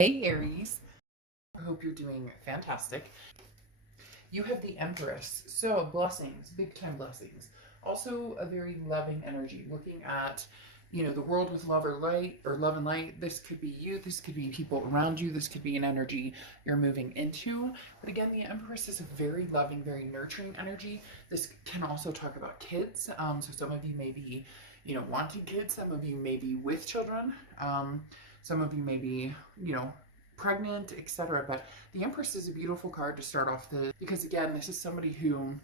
Hey Aries, I hope you're doing fantastic. You have the Empress, so blessings, big time blessings. Also a very loving energy, looking at, the world with love or light or love and light. This could be you, this could be people around you, this could be an energy you're moving into. But again, the Empress is a very loving, very nurturing energy. This can also talk about kids. So some of you may be, wanting kids, some of you may be with children. Some of you may be, pregnant, etc. But the Empress is a beautiful card to start off because again, this is somebody who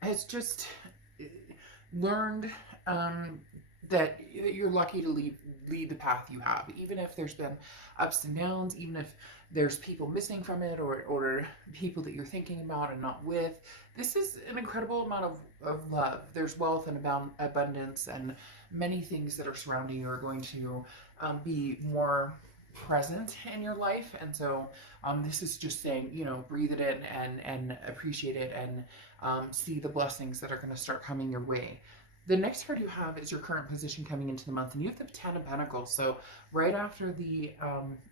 has just learned that you're lucky to lead the path you have, even if there's been ups and downs, even if there's people missing from it or people that you're thinking about and not with. This is an incredible amount of love. There's wealth and abundance, and many things that are surrounding you are going to be more present in your life. And so this is just saying, breathe it in and appreciate it, and see the blessings that are going to start coming your way. The next card you have is your current position coming into the month, and you have the Ten of Pentacles. So right after the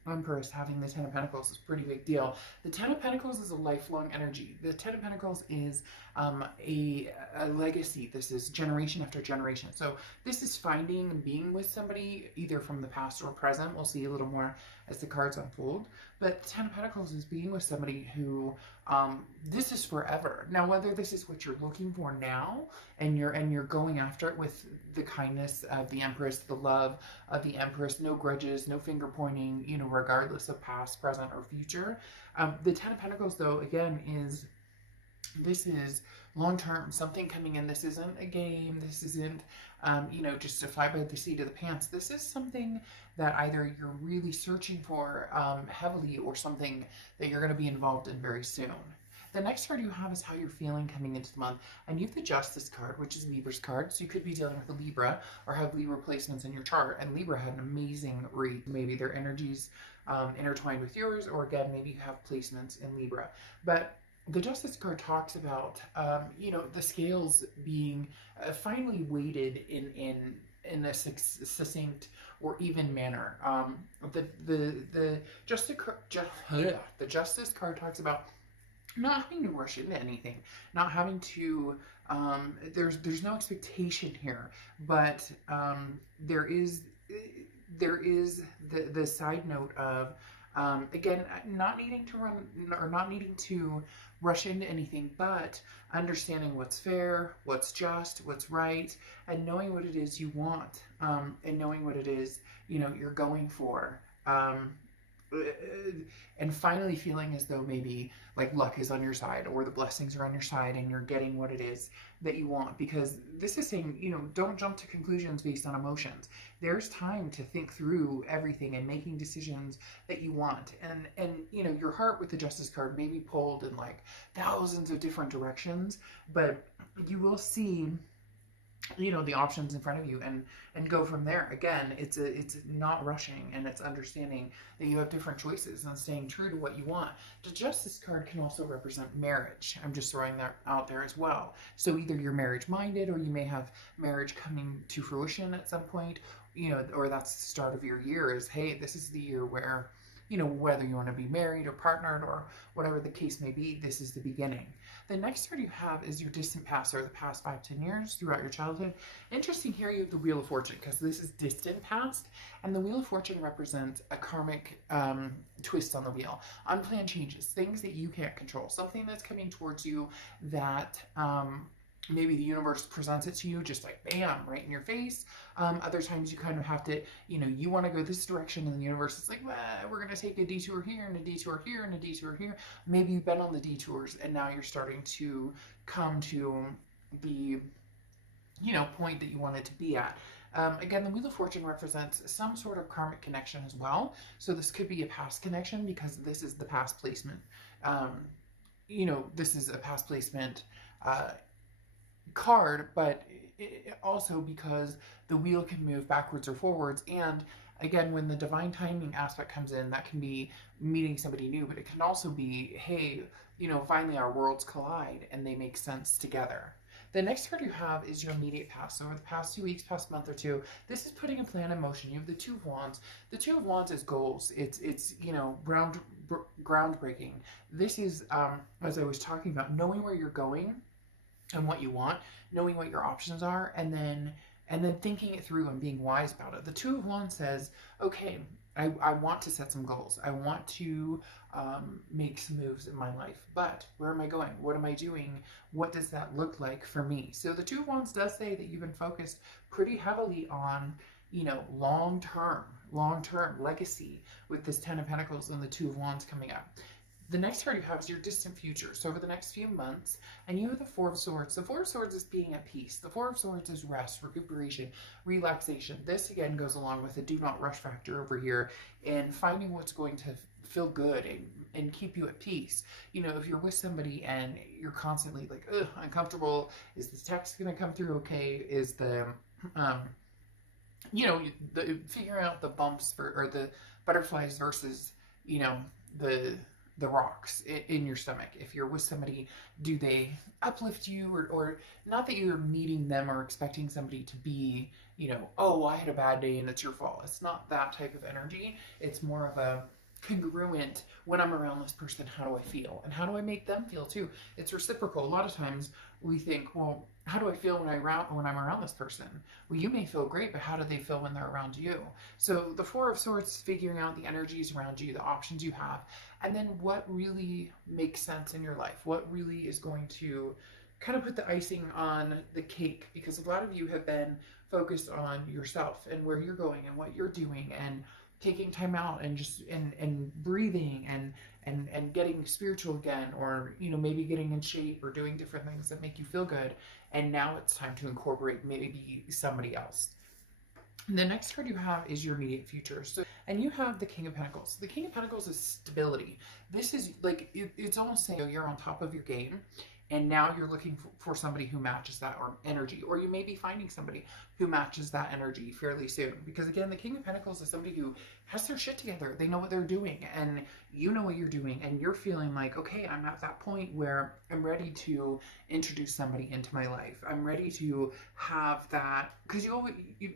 Empress, having the Ten of Pentacles is a pretty big deal. The Ten of Pentacles is a lifelong energy. The Ten of Pentacles is a legacy. This is generation after generation. So this is finding and being with somebody either from the past or present. We'll see a little more as the cards unfold. But the Ten of Pentacles is being with somebody who this is forever. Now, whether this is what you're looking for now, and you're going after it with the kindness of the Empress, the love of the Empress, no grudges, no finger pointing, regardless of past, present, or future. The Ten of Pentacles, though, again, this is long term, something coming in. This isn't a game. This isn't, just a fly by the seat of the pants. This is something that either you're really searching for heavily, or something that you're going to be involved in very soon. The next card you have is how you're feeling coming into the month. And you have the Justice card, which is Libra's card. So you could be dealing with a Libra or have Libra placements in your chart. And Libra had an amazing read. Maybe their energies intertwined with yours, or again, maybe you have placements in Libra. But the Justice card talks about, the scales being finally weighted in a succinct or even manner. The Justice card talks about not having to rush into anything, not having to. There's no expectation here, but there is the side note of. Again, not needing to run or not needing to rush into anything, but understanding what's fair, what's just, what's right, and knowing what it is you want, and knowing what it is, you're going for. And finally feeling as though maybe like luck is on your side, or the blessings are on your side, and you're getting what it is that you want. Because this is saying, don't jump to conclusions based on emotions. There's time to think through everything and making decisions that you want. And your heart with the Justice card may be pulled in like thousands of different directions, but you will see the options in front of you and go from there. Again, it's not rushing, and it's understanding that you have different choices and staying true to what you want. The Justice card can also represent marriage. I'm just throwing that out there as well. So either you're marriage minded, or you may have marriage coming to fruition at some point, or that's the start of your year, is hey, this is the year where whether you want to be married or partnered or whatever the case may be, this is the beginning. The next card you have is your distant past, or the past 5-10 years throughout your childhood. Interesting here, you have the Wheel of Fortune, because this is distant past, and the Wheel of Fortune represents a karmic twist on the wheel. Unplanned changes, things that you can't control, something that's coming towards you that maybe the universe presents it to you just like bam, right in your face. Other times you kind of have to, you want to go this direction, and the universe is like, well, we're going to take a detour here and a detour here and a detour here. Maybe you've been on the detours, and now you're starting to come to the point that you wanted to be at. Again, the Wheel of Fortune represents some sort of karmic connection as well. So this could be a past connection, because this is the past placement. This is a past placement card, but also because the wheel can move backwards or forwards. And again, when the divine timing aspect comes in, that can be meeting somebody new, but it can also be, hey, finally our worlds collide and they make sense together. The next card you have is your immediate past. So over the past 2 weeks, past month or two, this is putting a plan in motion. You have the Two of Wands. The Two of Wands is goals. It's groundbreaking. This is, as I was talking about, knowing where you're going and what you want, knowing what your options are, and then thinking it through and being wise about it. The Two of Wands says, okay, I want to set some goals. I want to make some moves in my life, but where am I going? What am I doing? What does that look like for me? So the Two of Wands does say that you've been focused pretty heavily on, long-term legacy with this Ten of Pentacles and the Two of Wands coming up. The next card you have is your distant future. So over the next few months, and you have the Four of Swords. The Four of Swords is being at peace. The Four of Swords is rest, recuperation, relaxation. This again goes along with the do not rush factor over here and finding what's going to feel good and keep you at peace. If you're with somebody and you're constantly like, ugh, uncomfortable, is this text going to come through okay? Is the, figuring out the bumps or the butterflies versus, the rocks in your stomach. If you're with somebody, do they uplift you or not that you're meeting them or expecting somebody to be, oh, I had a bad day and it's your fault. It's not that type of energy. It's more of a congruent, when I'm around this person, how do I feel? And how do I make them feel too? It's reciprocal. A lot of times we think, well, how do I feel when I'm around this person? Well, you may feel great, but how do they feel when they're around you? So the Four of Swords, figuring out the energies around you, the options you have, and then what really makes sense in your life, what really is going to kind of put the icing on the cake, because a lot of you have been focused on yourself and where you're going and what you're doing and taking time out and just and breathing and getting spiritual again, or maybe getting in shape or doing different things that make you feel good, and now it's time to incorporate maybe somebody else. The next card you have is your immediate future. So, and you have the King of Pentacles. The King of Pentacles is stability. This is like, it's almost saying you're on top of your game, and now you're looking for somebody who matches that or energy, or you may be finding somebody who matches that energy fairly soon. Because again, the King of Pentacles is somebody who has their shit together. They know what they're doing, and you know what you're doing, and you're feeling like, okay, I'm at that point where I'm ready to introduce somebody into my life. I'm ready to have that, because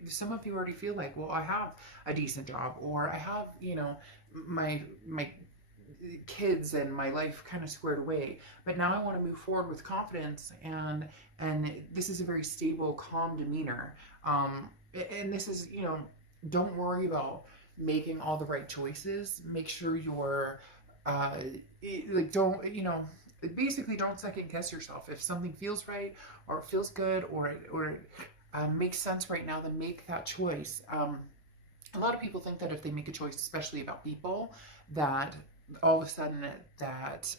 some of you already feel like, well, I have a decent job, or I have, my kids and my life kind of squared away, but now I want to move forward with confidence, and this is a very stable, calm demeanor, and this is, don't worry about making all the right choices. Make sure you're basically don't second guess yourself. If something feels right or feels good or makes sense right now, then make that choice. A lot of people think that if they make a choice, especially about people, that all of a sudden that,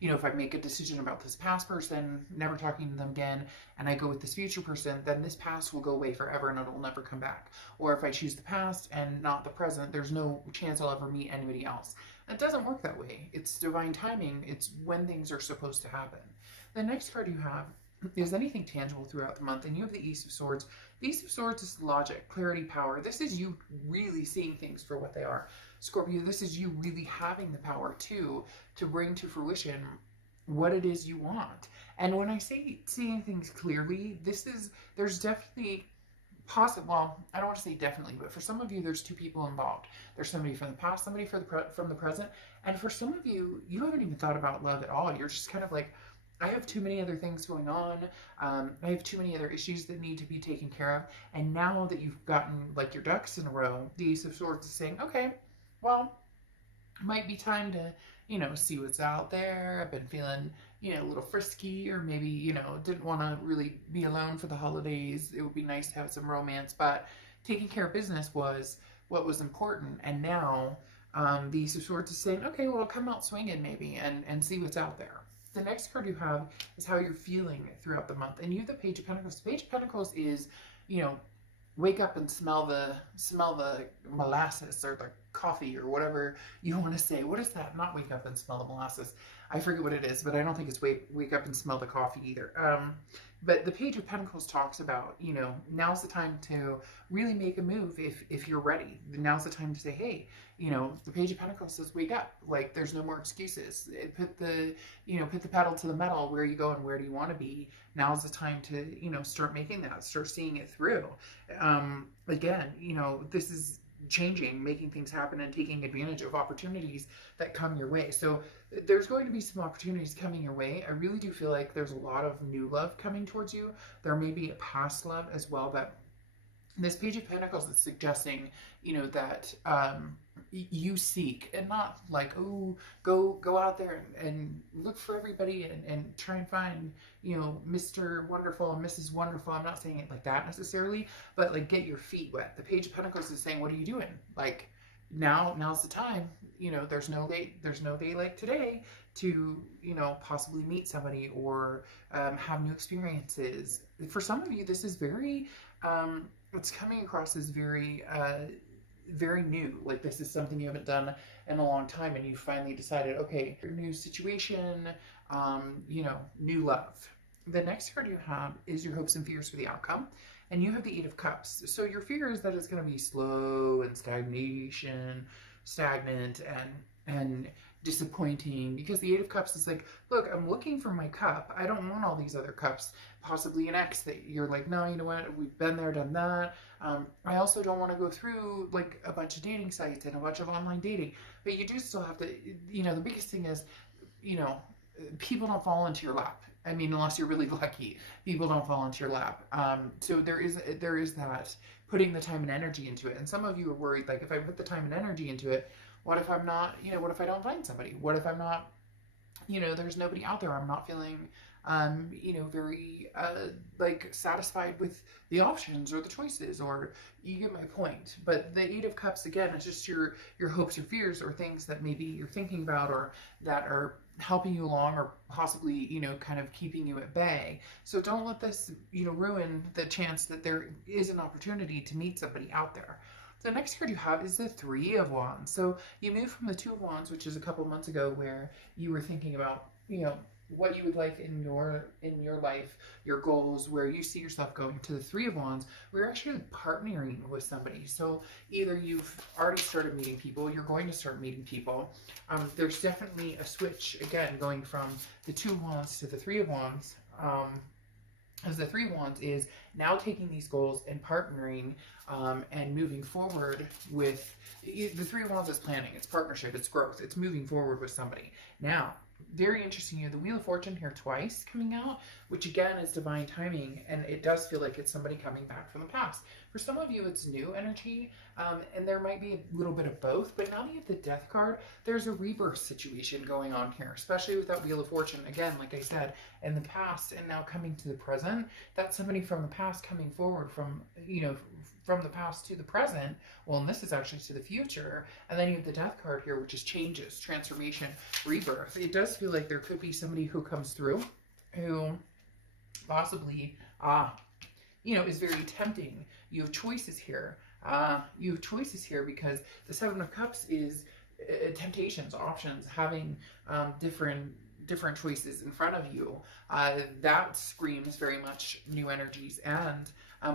if I make a decision about this past person, never talking to them again, and I go with this future person, then this past will go away forever and it'll never come back. Or if I choose the past and not the present, there's no chance I'll ever meet anybody else. It doesn't work that way. It's divine timing. It's when things are supposed to happen. The next card you have is anything tangible throughout the month, and you have the Ace of Swords. The Ace of Swords is logic, clarity, power. This is you really seeing things for what they are. Scorpio, this is you really having the power to bring to fruition what it is you want. And when I say seeing things clearly, there's definitely well, I don't want to say definitely, but for some of you, there's two people involved. There's somebody from the past, somebody from the present, and for some of you, you haven't even thought about love at all. You're just kind of like, I have too many other things going on. I have too many other issues that need to be taken care of. And now that you've gotten like your ducks in a row, the Ace of Swords is saying, okay, well, it might be time to, see what's out there. I've been feeling, a little frisky, or maybe, didn't want to really be alone for the holidays. It would be nice to have some romance, but taking care of business was what was important. And now the Ace of Swords is saying, okay, well, come out swinging maybe and see what's out there. The next card you have is how you're feeling throughout the month. And you have the Page of Pentacles. The Page of Pentacles is, wake up and smell the molasses or the coffee or whatever you want to say. What is that? Not wake up and smell the molasses. I forget what it is, but I don't think it's wake up and smell the coffee either. But the Page of Pentacles talks about, you know, now's the time to really make a move if you're ready. Now's the time to say, hey, you know, the Page of Pentacles says wake up. Like there's no more excuses. Put the, you know, put the pedal to the metal. Where are you going? Where do you want to be? Now's the time to, you know, start making that, start seeing it through. Again, you know, this is changing, making things happen, and taking advantage of opportunities that come your way. So there's going to be some opportunities coming your way. I really do feel like there's a lot of new love coming towards you. There may be a past love as well, but this Page of Pentacles is suggesting, you know, that you seek, and not like, oh, go out there and look for everybody and try and find, you know, Mr. Wonderful and Mrs. Wonderful. I'm not saying it like that necessarily, but like get your feet wet. The Page of Pentacles is saying, what are you doing? Like now's the time. You know, there's no day like today to, you know, possibly meet somebody or have new experiences. For some of you, this is very it's coming across as very very new. Like this is something you haven't done in a long time, and you finally decided, okay, new situation, you know, new love. The next card you have is your hopes and fears for the outcome, and you have the Eight of Cups. So your fear is that it's going to be slow and stagnant and disappointing, because the Eight of Cups is like, look, I'm looking for my cup. I don't want all these other cups. Possibly an ex that you're like, no, you know what? We've been there, done that. I also don't want to go through like a bunch of dating sites and a bunch of online dating. But you do still have to, you know, the biggest thing is, you know, people don't fall into your lap. I mean, unless you're really lucky, people don't fall into your lap. So there is that putting the time and energy into it. And some of you are worried, like, if I put the time and energy into it, what if I'm not, you know, what if I don't find somebody? What if I'm not, you know, there's nobody out there. I'm not feeling, you know, very, like satisfied with the options or the choices, or you get my point. But the Eight of Cups, again, it's just your hopes or fears or things that maybe you're thinking about or that are helping you along or possibly, you know, kind of keeping you at bay. So don't let this, you know, ruin the chance that there is an opportunity to meet somebody out there. The next card you have is the Three of Wands. So you moved from the Two of Wands, which is a couple months ago, where you were thinking about, you know, what you would like in your life, your goals, where you see yourself going, to the Three of Wands. We're actually partnering with somebody. So either you've already started meeting people, you're going to start meeting people. There's definitely a switch, again, going from the Two of Wands to the Three of Wands. As the Three of Wands is now taking these goals and partnering and moving forward with the Three of Wands is planning, it's partnership, it's growth, it's moving forward with somebody. Now, very interesting, you have the Wheel of Fortune here twice coming out, which again is divine timing, and it does feel like it's somebody coming back from the past. For some of you, it's new energy, and there might be a little bit of both, but now that you have the Death card, there's a rebirth situation going on here, especially with that Wheel of Fortune. Again, like I said, in the past and now coming to the present, that's somebody from the past coming forward from, you know, from the past to the present. Well, and this is actually to the future. And then you have the Death card here, which is changes, transformation, rebirth. It does feel like there could be somebody who comes through who possibly, you know, is very tempting. You have choices here. You have choices here because the Seven of Cups is temptations, options, having different choices in front of you. That screams very much new energies and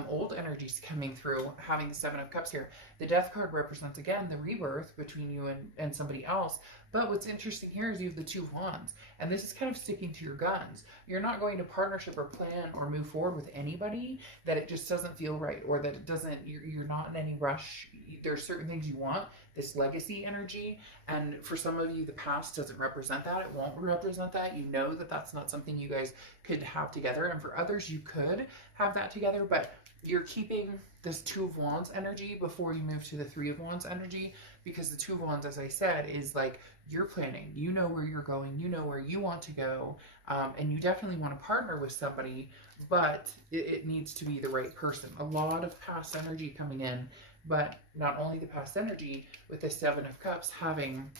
old energies coming through, having the Seven of Cups here. The Death card represents, again, the rebirth between you and somebody else. But what's interesting here is you have the Two of Wands, and this is kind of sticking to your guns. You're not going to partnership or plan or move forward with anybody that it just doesn't feel right, or that it doesn't, you're not in any rush. There's certain things you want, this legacy energy, and for some of you, the past doesn't represent that. It won't represent that. You know that that's not something you guys could have together, and for others, you could have that together, but you're keeping this Two of Wands energy before you move to the Three of Wands energy, because the Two of Wands, as I said, is like you're planning, you know where you're going, you know where you want to go, and you definitely want to partner with somebody, but it needs to be the right person. A lot of past energy coming in, but not only the past energy, with the Seven of Cups, having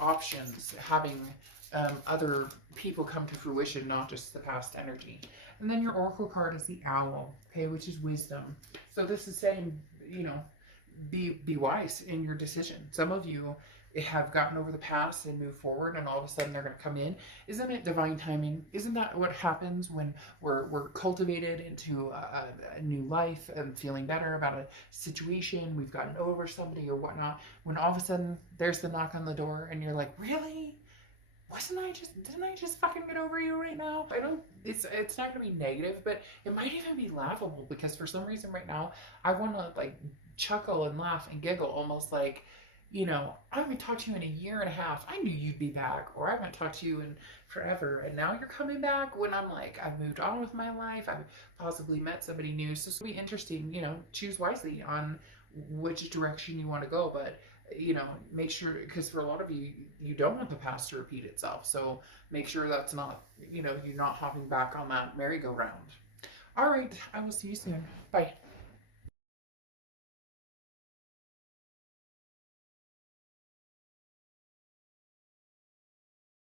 options, having other people come to fruition, not just the past energy. And then your Oracle card is the Owl, okay, which is wisdom. So this is saying, you know, be wise in your decision. Some of you have gotten over the past and moved forward, and all of a sudden they're going to come in. Isn't it divine timing? Isn't that what happens when we're cultivated into a new life and feeling better about a situation? We've gotten over somebody or whatnot. When all of a sudden there's the knock on the door, and you're like, really? Didn't I just fucking get over you right now? I don't, it's not gonna be negative, but it might even be laughable, because for some reason right now I want to like chuckle and laugh and giggle, almost like, I haven't talked to you in a year and a half. I knew you'd be back, or I haven't talked to you in forever, and now you're coming back, when I'm like, I've moved on with my life. I've possibly met somebody new. So it'll be interesting, choose wisely on which direction you want to go. But make sure, because for a lot of you, you don't want the past to repeat itself. So make sure that's not, you're not hopping back on that merry-go-round. All right, I will see you soon. Bye.